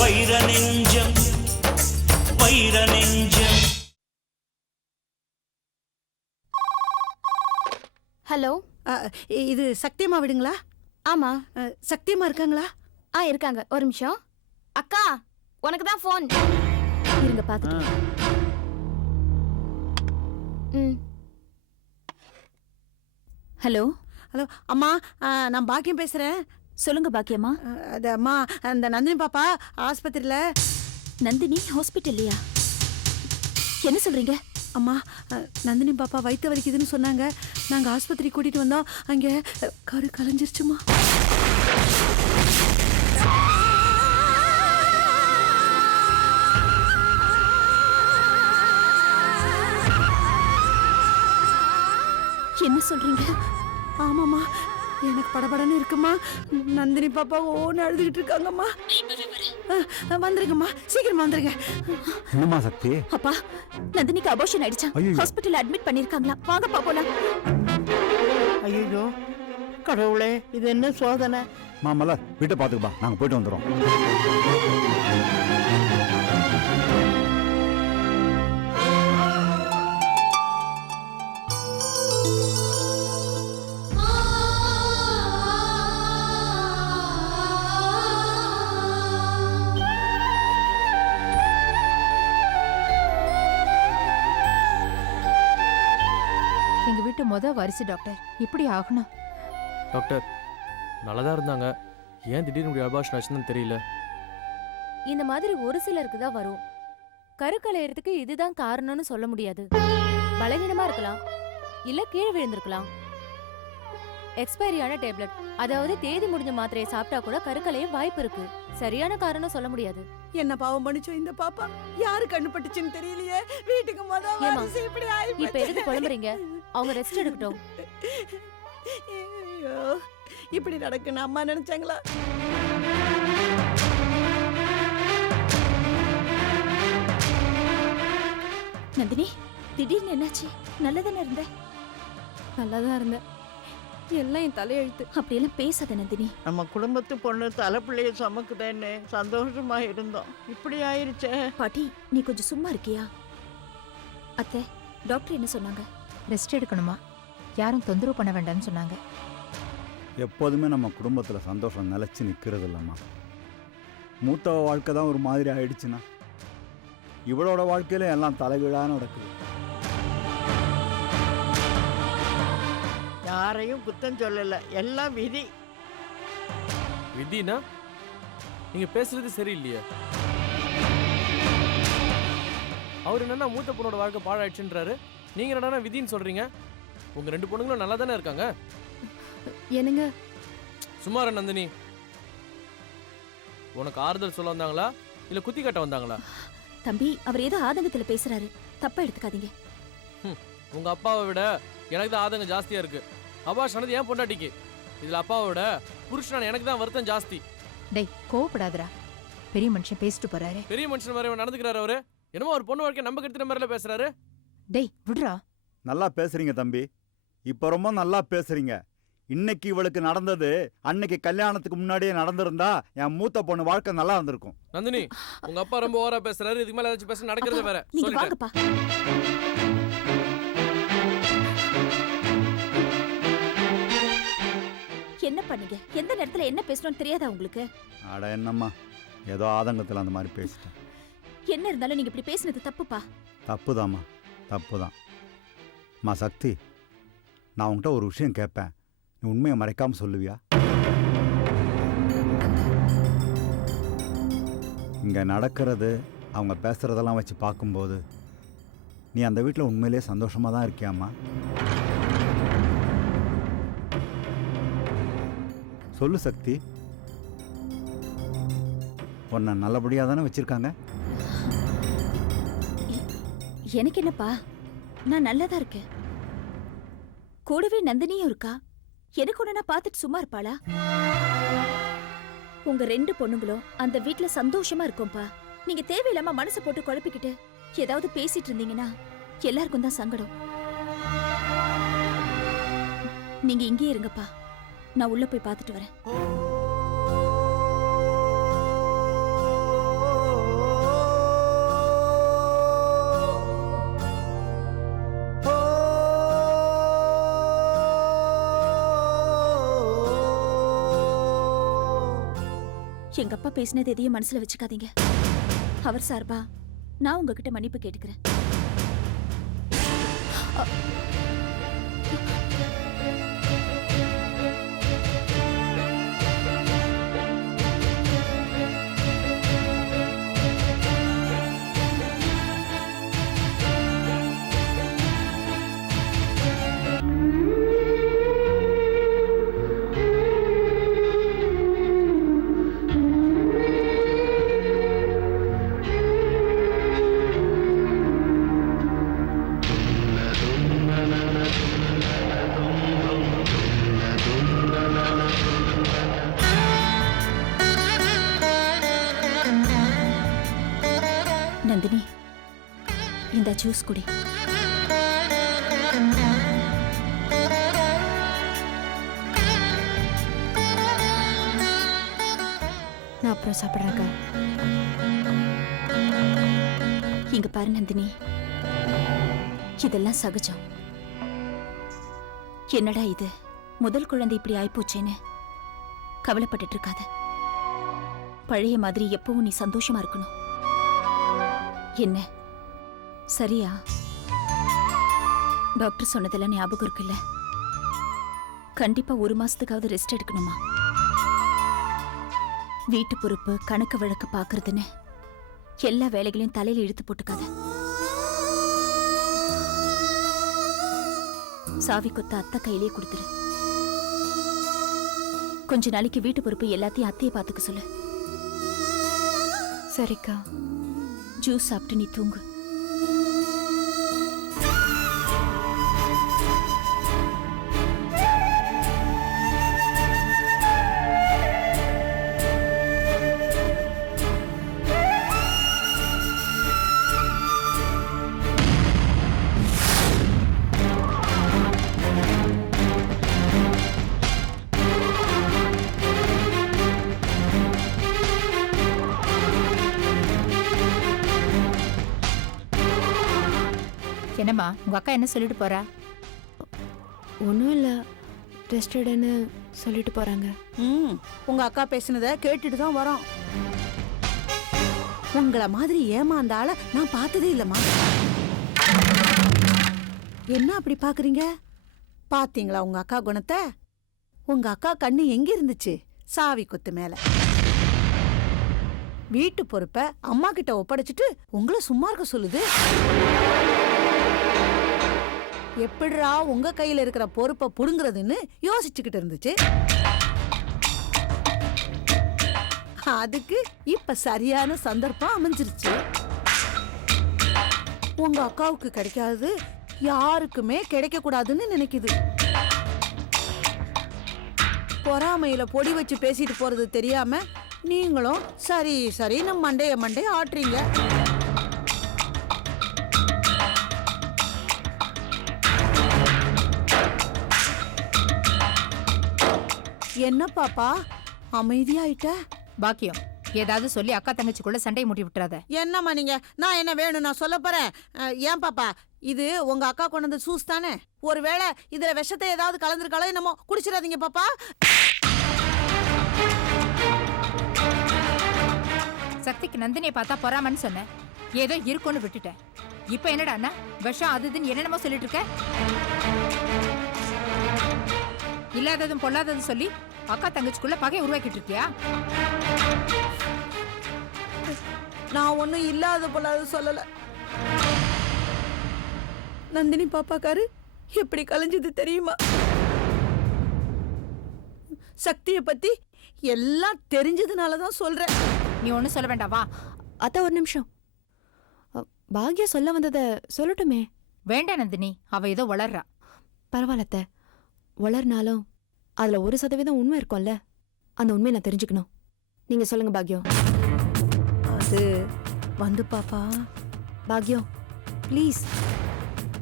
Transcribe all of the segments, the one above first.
வைர நெஞ்சம் வைர நெஞ்சம். ஹலோ? அ, இது சக்தியம்மா விடுங்களா? ஆமா. அ, சக்தியம்மா இருக்காங்களா? ஆ இருக்காங்க. ஒரு நிமிஷம். அக்கா உனக்கு தான் ஃபோன். இருங்க பாத்துட்டு ம். ஹலோ? ஹலோ அம்மா நான் பாக்கியம் பேசுறேன். சொல்லுங்க பாக்கியம்மா. அது அம்மா அந்த நந்தினி பாப்பா ஆஸ்பத்திரியில. நந்தினி ஹாஸ்பிட்டல்லையா? என்ன சொல்றீங்க? அம்மா நந்தினி பாப்பா வயிற்று வலிக்குதுன்னு சொன்னாங்க. நாங்க ஆஸ்பத்திரி கூட்டிட்டு வந்தோம். அங்க கரு கலைஞ்சிருச்சுமா என்ன சொல்றீங்க? ஆமாம்மா. எனக்கு படபடன்னு இருக்குமா நந்தினி பாப்பா ஓன்னு அழுதுகிட்டு இருக்காங்கம்மா. வந்துருங்கம்மா. சீக்கிரமா வந்துருங்க. என்னம்மா சக்தி? அப்பா நந்தினிக்கு அபோஷன் ஆயிடுச்சா. ஹாஸ்பிட்டல் அட்மிட் பண்ணிருக்காங்களா? வாங்கப்பா போலாம் ஐயோ கடவுளே இது என்ன சோதனை? மாமல்ல வீட்டை பார்த்துக்குப்பா. நாங்கள் போயிட்டு வந்துடுறோம். எங்க வீட்டு முத வாரிசு டாக்டர். இப்படி ஆகணும். டாக்டர் நல்லா தான் இருந்தாங்க. ஏன் திடீர்னு இப்படி அபாஷன் ஆச்சுன்னு தெரியல. இந்த மாதிரி ஒரு சிலருக்கு தான் வரும். கருக்கலையறதுக்கு இதுதான் காரணம்னு சொல்ல முடியாது. பலவீனமா இருக்கலாம். இல்ல கீழே விழுந்திருக்கலாம். எக்ஸ்பைரியான டேப்லெட். அதாவது தேதி முடிஞ்ச மாத்திரையை சாப்பிட்டா கூட கருக்கலைய வாய்ப்பு இருக்கு. சரியான காரணம் சொல்ல முடியாது. என்ன பாவம் பண்ணிச்சோ இந்த பாப்பா? யாரு கண்ணுப்பட்டுச்சுன்னு தெரியலையே. வீட்டுக்கு முத ஏம்மா, வாரிசு இப்படி ஆயி இப்ப எதுக்கு புலம்புறீங்க அவங்க ரெஸ்ட் எடுக்கட்டும். ஐயோ இப்படி நடக்குன்னு அம்மா நினைச்சாங்களா? நந்தினி திடீர்னு என்னாச்சு? நல்லதானே இருந்த? நல்லா தான் இருந்தேன் எல்லாம் என் தலையெழுத்து. அப்படியெல்லாம் பேசாத நந்தினி. நம்ம குடும்பத்து பொண்ணு தலைப்பிள்ளைய சுமக்குதேன்னு சந்தோஷமா இருந்தோம். இப்படி ஆயிருச்சே. பாட்டி நீ கொஞ்சம் சும்மா இருக்கியா? அத்தை டாக்டர் என்ன சொன்னாங்க? ரெஸ்ட் எடுக்கணுமா? யாரும் தொந்தரவு பண்ண வேண்டாம்னு சொன்னாங்க. எப்போதுமே நம்ம குடும்பத்தில் சந்தோஷம் நிலச்சி நிற்கிறது இல்லைம்மா மூத்தவ வாழ்க்கை தான் ஒரு மாதிரி ஆயிடுச்சுன்னா. இவளோட வாழ்க்கையில எல்லாம் தலைகீழாக நடக்குது. யாரையும் குத்தம் சொல்லல. எல்லாம் விதி. விதினா? நீங்க பேசுறது சரியில்லையே. அவர் என்னன்னா மூத்த பொண்ணோட வாழ்க்கை பாழாயிடுச்சுன்றாரு. நீங்க என்னன்னா விதின்னு சொல்றீங்க? உங்க ரெண்டு பொண்ணுங்களும் நல்லா தானே இருக்காங்க? என்னங்க? சுமார நந்தினி. உனக்கு ஆறுதல் சொல்ல வந்தாங்களா? இல்ல குத்தி கட்ட வந்தாங்களா? தம்பி அவர் ஏதோ ஆதங்கத்துல பேசுறாரு. தப்பா எடுத்துக்காதீங்க. உங்க அப்பாவை விட எனக்கு தான் ஆதங்கம் ஜாஸ்தியா இருக்கு. அபாஷ் ஆனது ஏன் பொண்டாட்டிக்கு. இதுல அப்பாவை விட புருஷனான எனக்கு தான் வருத்தம் ஜாஸ்தி. டேய் கோவப்படாதடா. பெரிய மனுஷன் பேசிட்டு போறாரு. பெரிய மனுஷன் மாதிரி நடந்துக்கிறாரு அவரு. என்னமோ ஒரு பொண்ணு வாழ்க்கை நம்ம கெடுத்துற மாதிரில பேசுறாரு. டேய் விடுறா. நல்லா பேசுறீங்க தம்பி. இப்போ ரொம்ப நல்லா பேசுறீங்க. இன்னைக்கு இவளுக்கு நடந்தது அன்னைக்கு கல்யாணத்துக்கு முன்னாடியே நடந்திருந்தா என் மூத்த பொண்ணு வாழ்க்கை நல்லா இருந்திருக்கும். நந்தினி உங்க அப்பா ரொம்ப ஓவரா பேசுறாரு. இதுக்கு மேல ஏதாச்சும் பேச நடக்கிறது வேற. நீங்க வாங்கப்பா. என்ன பண்ணீங்க? எந்த நேரத்துல என்ன பேசணும்னு தெரியாதா உங்களுக்கு? அட என்னம்மா ஏதோ ஆதங்கத்தில் அந்த மாதிரி பேசிட்டேன். என்ன இருந்தாலும் நீங்க இப்படி பேசுனது தப்புப்பா. தப்புதாம்மா. தப்பு தான் மா சக்தி நான் உங்ககிட்ட ஒரு விஷயம் கேட்பேன். நீ உண்மையை மறைக்காமல் சொல்லுவியா? இங்கே நடக்கிறது அவங்க பேசுகிறதெல்லாம் வச்சு பார்க்கும்போது நீ அந்த வீட்டில் உண்மையிலேயே சந்தோஷமாக தான் இருக்கியாம்மா? சொல்லு சக்தி. உன்னை நல்லபடியாக தானே வச்சுருக்காங்க? எனக்கு என்னப்பா நான் நல்லாதான் இருக்கேன். கூடவே நந்தினியும் இருக்கா? எனக்கு ஒண்ணு நான் பார்த்துட்டு சும்மா இருப்பாளா? உங்க ரெண்டு பொண்ணுங்களும் அந்த வீட்ல சந்தோஷமா இருக்கும்பா நீங்க தேவையில்லாம மனசை போட்டு குழப்பிக்கிட்டு ஏதாவது பேசிட்டு இருந்தீங்கன்னா எல்லாருக்கும் தான் சங்கடம். நீங்க இங்கேயே இருங்கப்பா. நான் உள்ள போய் பார்த்துட்டு வரேன். எங்க அப்பா பேசினது எதையும் மனசுல வச்சுக்காதீங்க. அவர் சார்பா நான் உங்ககிட்ட மன்னிப்பு கேட்டுக்கிறேன். ஜூஸ் குடி. நான் அப்புறம் சாப்பிட்றேன்க்கா. இங்க பாரு நந்தினி. இதெல்லாம் சகஜம். என்னடா இது? முதல் குழந்தை இப்படி ஆயிப்போச்சேன்னு. கவலைப்பட்டுட்டு இருக்காத பழைய மாதிரி எப்பவும் நீ சந்தோஷமா இருக்கணும். என்ன? சரியா? டாக்டர் சொன்னதெல்லாம் ஞாபகம் இருக்குல்ல? கண்டிப்பா ஒரு மாசத்துக்காவது ரெஸ்ட் எடுக்கணுமா? வீட்டு பொறுப்பு கணக்கு வழக்கு பாக்குறதுன்னு எல்லா வேலைகளையும் தலையில இழுத்து போட்டுக்காத. சாவி கொத்த அத்தை கையிலேயே கொடுத்துரு. கொஞ்ச நாளைக்கு வீட்டு பொறுப்பு எல்லாத்தையும் அத்தையை பாத்துக்க சொல்லு. சரிக்கா. ஜூஸ் சாப்பிட்டு நீ தூங்கு. என்னம்மா உங்க அக்கா என்ன சொல்லிட்டு போறா? ஒன்றும் இல்லை ரெஸ்ட் எடுன்னு சொல்லிட்டு போகிறாங்க ம் உங்க அக்கா பேசினதை கேட்டுட்டு தான் வரோம். உங்கள மாதிரி ஏமாந்த ஆள நான் பார்த்ததே இல்லம்மா. என்ன அப்படி பாக்குறீங்க? பாத்தீங்களா உங்க அக்கா குணத்தை? உங்க அக்கா கண்ணு எங்க இருந்துச்சு சாவி குத்து மேல. வீட்டு பொறுப்பை அம்மா கிட்ட ஒப்படைச்சிட்டு உங்களை சும்மா இருக்க சொல்லுது? எப்படிரா உங்க கையில இருக்கிற பொறுப்பை புடுங்குறதுன்னு யோசிச்சுக்கிட்டு இருந்துச்சு. அதுக்கு இப்ப சரியான சந்தர்ப்பம் அமைஞ்சிருச்சு. உங்க அக்காவுக்கு கிடைக்காது யாருக்குமே கிடைக்க கூடாதுன்னு நினைக்குது. பொறாமையில பொடி வச்சு பேசிட்டு போறது தெரியாம நீங்களும் சரி சரின்னு மண்டைய மண்டைய ஆட்டுறீங்க. என்ன பாப்பா? அமைதியாயிட்ட? பாக்கியம் ஏதாவது சொல்லி அக்கா தங்கச்சிக்குள்ள சண்டை மூட்டி விட்டுறாத. என்னம்மா நீங்க? நான் என்ன வேணும் நான் சொல்ல போறேன். அஹ், ஏன் பாப்பா? இது உங்க அக்கா கொண்டு வந்த சூஸ் தானே? ஒருவேளை இதுல விஷத்தை ஏதாவது கலந்துருக்காளோ என்னமோ குடிச்சிடாதீங்க பாப்பா. சக்திக்கு நந்தினியை பார்த்தா பொறாமன்னு சொன்னேன். ஏதோ இருக்கும்னு விட்டுட்டேன். இப்ப என்னடான்னா விஷம் அது இதுன்னு என்னென்னமோ சொல்லிட்டு இருக்க? இல்லாததும் பொல்லாததும் சொல்லி அக்கா தங்கச்சிக்குள்ள பகை உருவாக்கிட்டு இருக்கியா? நான் ஒன்றும் இல்லாத போலாத சொல்லல. நந்தினி பாப்பாக்காரு எப்படி கலைஞ்சது தெரியுமா? சக்தியை பத்தி எல்லாம் தெரிஞ்சதுனால தான் சொல்றேன். நீ ஒன்னும் சொல்ல வேண்டாம் வா. அத்தை ஒரு நிமிஷம். பாக்யா சொல்ல வந்ததை சொல்லட்டுமே? வேண்டாம் நந்தினி. அவ ஏதோ வளர்றா. பரவாயில்ல அத்தை. வளர்னாலும் அதில் ஒரு சதவீதம் உண்மை இருக்கும்ல? அந்த உண்மையை நான் தெரிஞ்சுக்கணும். நீங்கள் சொல்லுங்க பாக்யம் அது வந்து பாப்பா. பாக்யம் ப்ளீஸ்.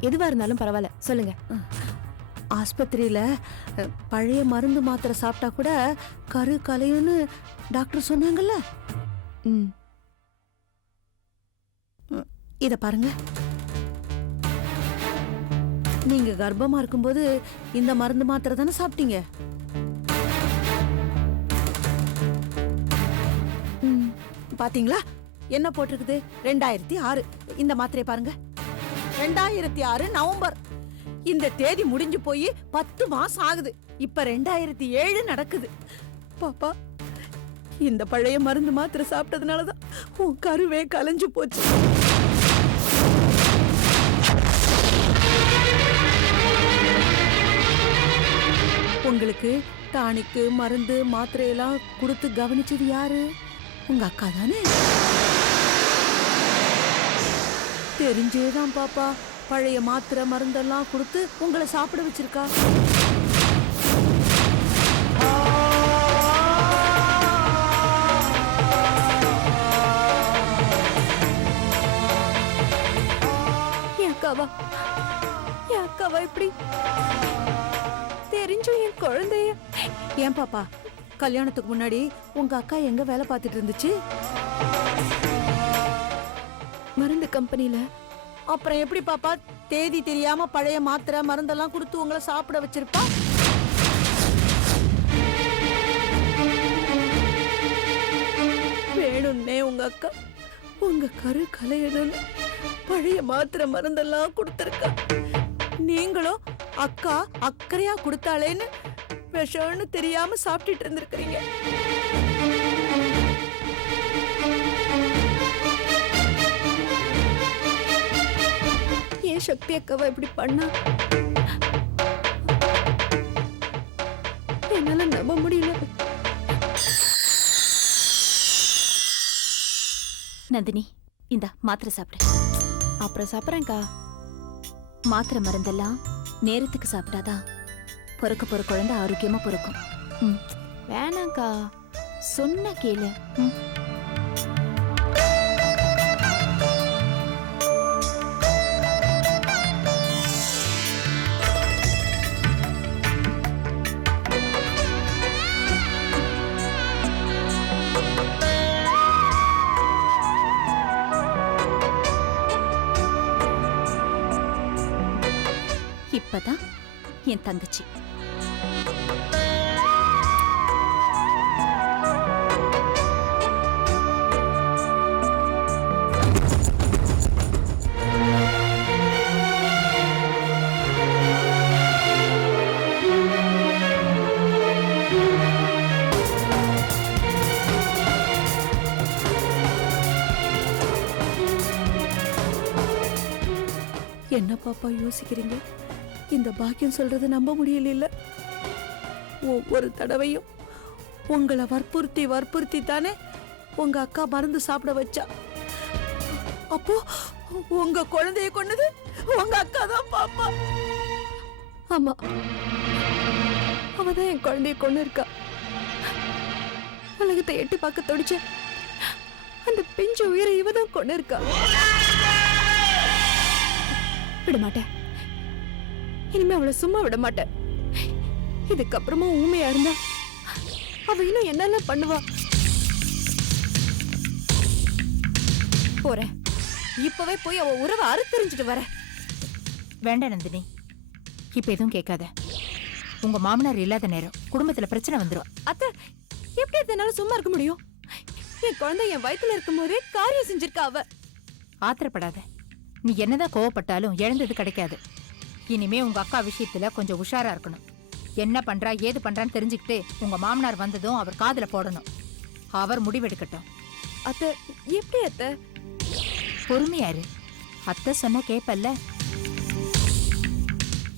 எதுவாக இருந்தாலும் பரவாயில்ல சொல்லுங்க. ஆஸ்பத்திரியில பழைய மருந்து மாத்திரை சாப்பிட்டா கூட கரு கலையும்னு டாக்டர் சொன்னாங்கல்ல? ம். இத பாருங்க. நீங்க கர்ப்பமா இருக்கும்போது இந்த மருந்து மாத்திரை தானே சாப்பிட்டீங்க? பாத்தீங்களா? என்ன போட்டிருக்குது? ரெண்டாயிரத்தி ஆறு. இந்த மாத்திரையை பாருங்க. ரெண்டாயிரத்தி ஆறு நவம்பர். இந்த தேதி முடிஞ்சு போய் பத்து மாசம் ஆகுது. இப்ப ரெண்டாயிரத்தி ஏழு நடக்குது. பாப்பா இந்த பழைய மருந்து மாத்திரை சாப்பிட்டதுனாலதான் உன் கருவே கலைஞ்சு போச்சு. உங்களுக்கு டானிக்கு மருந்து மாத்திரையெல்லாம் கொடுத்து கவனிச்சது யாரு? உங்க அக்கா தானே? தெரிஞ்சேதான் பாப்பா. பழைய மாத்திரை மருந்தெல்லாம் கொடுத்து உங்களை சாப்பிட வச்சிருக்கா. என் அக்காவா? என் அக்காவா இப்படி தெரிஞ்சும் என் குழந்தைய. ஏன் பாப்பா கல்யாணத்துக்கு முன்னாடி உங்க அக்கா எங்க வேலை பார்த்துட்டு இருந்துச்சு? மருந்து கம்பெனில. அப்புறம் எப்படி பாப்பா தேதி தெரியாம பழைய மாத்திரை மருந்தெல்லாம் கொடுத்து உங்களை சாப்பிட வச்சிருப்பா? வேணும்னே உங்க அக்கா. உங்க கரு கலையணும்னு பழைய மாத்திரை மருந்தெல்லாம் கொடுத்துருக்கா. நீங்களும் அக்கா அக்கறையா கொடுத்தாளேன்னு விஷம்னு தெரியாம சாப்பிட்டுட்டு இருந்திருக்கிறீங்க. ஏன் சக்தி அக்காவா இப்படி பண்ணா? என்னால நம்ப முடியல. நந்தினி இந்த மாத்திரை சாப்பிடு. அப்புறம் சாப்பிட்றேன்க்கா. மாத்திரை மருந்தெல்லாம் நேரத்துக்கு சாப்பிட்டாதான் பொறுக்க போற குழந்தை ஆரோக்கியமா பொறுக்கும். வேணாக்கா வேணாங்க்கா. சொன்ன கேளு. ம். இப்பதான் என் தங்கச்சி. என்ன பாப்பா யோசிக்கிறீங்க? இந்த பாக்கியம் சொல்றது நம்ப முடியல ஒவ்வொரு தடவையும் உங்களை வற்புறுத்தி வற்புறுத்தி தானே உங்க அக்கா மருந்து சாப்பிட வச்சா. அப்போ உங்க குழந்தைய கொண்டது உங்க அக்கா தான் பாப்பா. ஆமா. அவதான் என் குழந்தைய கொண்டு இருக்கா உலகத்தை எட்டி பார்க்க துடிச்ச அந்த பிஞ்சு உயிரை இவதான் கொண்டு இருக்கா விட மாட்டேன் இனிமே அவளை சும்மா விட மாட்டேன். இதுக்கப்புறமா ஊமையா இருந்தா அவ இன்னும் என்னெல்லாம் பண்ணுவா? போறேன். இப்பவே போய் அவ உறவை அறுத்தறிஞ்சிட்டு வரேன் வேண்டாம் நந்தினி. இப்ப எதுவும் கேட்காத. உங்க மாமனார் இல்லாத நேரம் குடும்பத்துல பிரச்சனை வந்துரும். அத்தை எப்படி எத்தனால சும்மா இருக்க முடியும்? என் குழந்தை என் வயித்துல இருக்கும் போதே காரியம் செஞ்சிருக்கா அவ. ஆத்திரப்படாத. நீ என்னதான் கோவப்பட்டாலும் இழந்தது கிடைக்காது. இனிமே உங்க அக்கா விஷயத்துல கொஞ்சம் உஷாரா இருக்கணும். என்ன பண்றா ஏது பண்றான்னு தெரிஞ்சுக்கிட்டு உங்க மாமனார் வந்ததும் அவர் காதுல போடணும். அவர் முடிவெடுக்கட்டும். அத்தை எப்படி அத்தை? பொறுமையாரு அத்தை சொன்ன கேப்பல்ல.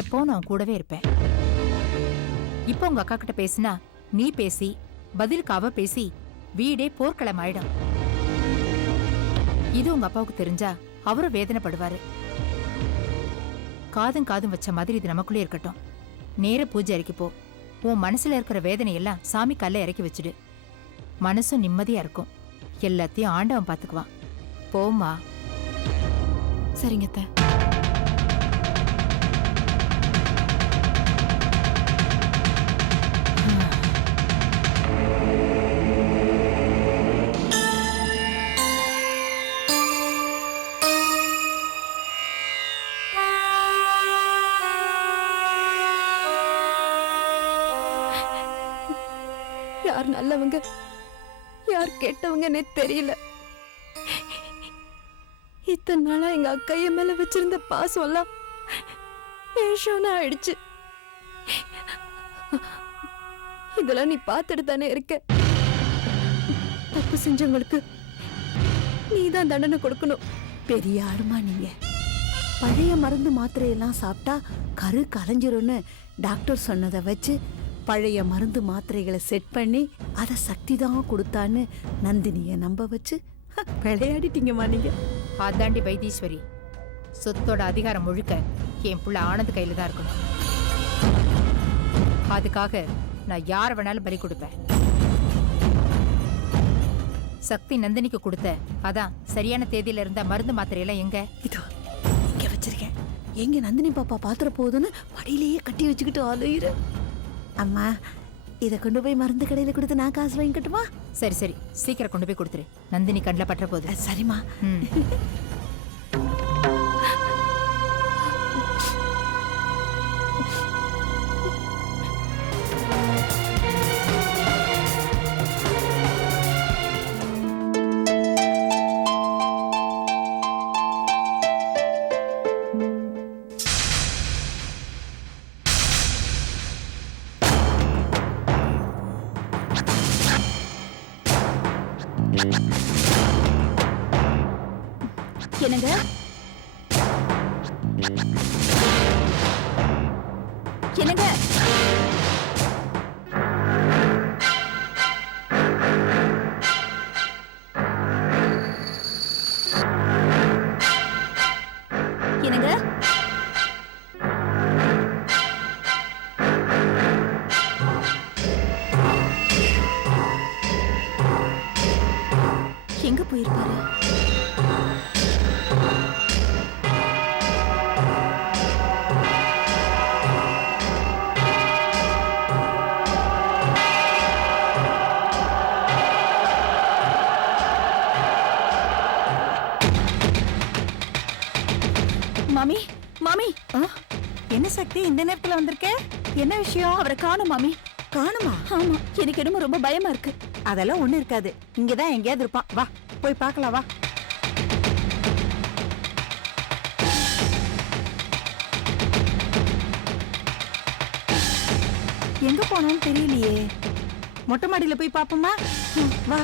எப்போ நான் கூடவே இருப்பேன். இப்போ உங்க அக்கா கிட்ட பேசினா நீ பேசி பதிலுக்கு அவ பேசி வீடே போர்க்களம் ஆயிடும் இது உங்க அப்பாவுக்கு தெரிஞ்சா அவரும் வேதனைப்படுவாரு. காதும் காதும் வச்ச மாதிரி இது நமக்குள்ளே இருக்கட்டும். நேர பூஜை அறைக்கு போ. உன் மனசுல இருக்கிற வேதனையெல்லாம் சாமி கல்ல இறக்கி வச்சுடு. மனசும் நிம்மதியா இருக்கும். எல்லாத்தையும் ஆண்டவன் பாத்துக்குவான். போம்மா. சரிங்க நல்லவங்க யார் கெட்டவங்கன்னே தெரியல. இத்தனை நாளா எங்க அக்கைய மேல வச்சிருந்த பாசம் எல்லாம் ஆயிடுச்சு. இதெல்லாம் நீ பார்த்துட்டு தானே இருக்க? தப்பு செஞ்சவங்களுக்கு நீதான் தண்டனை கொடுக்கணும். பெரிய ஆளுமா நீங்க? பழைய மருந்து மாத்திரையெல்லாம் சாப்பிட்டா கரு கலைஞ்சிரும்னு டாக்டர் சொன்னதை வச்சு பழைய மருந்து மாத்திரைகளை செட் பண்ணி அதை சக்தி தான் கொடுத்தான்னு நந்தினியை நம்ப வச்சு விளையாடிட்டீங்கம்மா நீங்க. அதாண்டி வைத்தீஸ்வரி. சொத்தோட அதிகாரம் முழுக்க என் புள்ள ஆனந்த் கையில தான் இருக்கணும். அதுக்காக நான் யார் வேணாலும் பலி கொடுப்பேன். சக்தி நந்தினிக்கு கொடுத்த அதான் சரியான தேதியில இருந்த மருந்து மாத்திரையெல்லாம் எங்க? இதோ இங்க வச்சிருக்கேன். எங்க நந்தினி பாப்பா பாத்திர போகுதுன்னு மடியிலேயே கட்டி வச்சுக்கிட்டு அலையிற அம்மா இதை கொண்டு போய் மருந்து கடையில கொடுத்து நான் காசு வாங்கிக்கட்டுமா? சரி சரி. சீக்கிரம் கொண்டு போய் கொடுத்துரு. நந்தினி கண்ணில் பற்ற போகுது சரிம்மா. என்னங்க? என்னங்க? என்னங்க? எங்க போயிருப்பாரு? சக்தி இந்த நேரத்துல வந்திருக்க? என்ன விஷயம்? அவரை காணும் மாமி. காணுமா? ஆமா. எனக்கு என்னமோ ரொம்ப பயமா இருக்கு. அதெல்லாம் ஒண்ணு இருக்காது. இங்கதான் எங்கேயாவது இருப்பான். வா போய் பார்க்கலாம் வா. எங்க போனோம்னு தெரியலையே. மொட்டை மாடியில போய் பாப்போமா வா.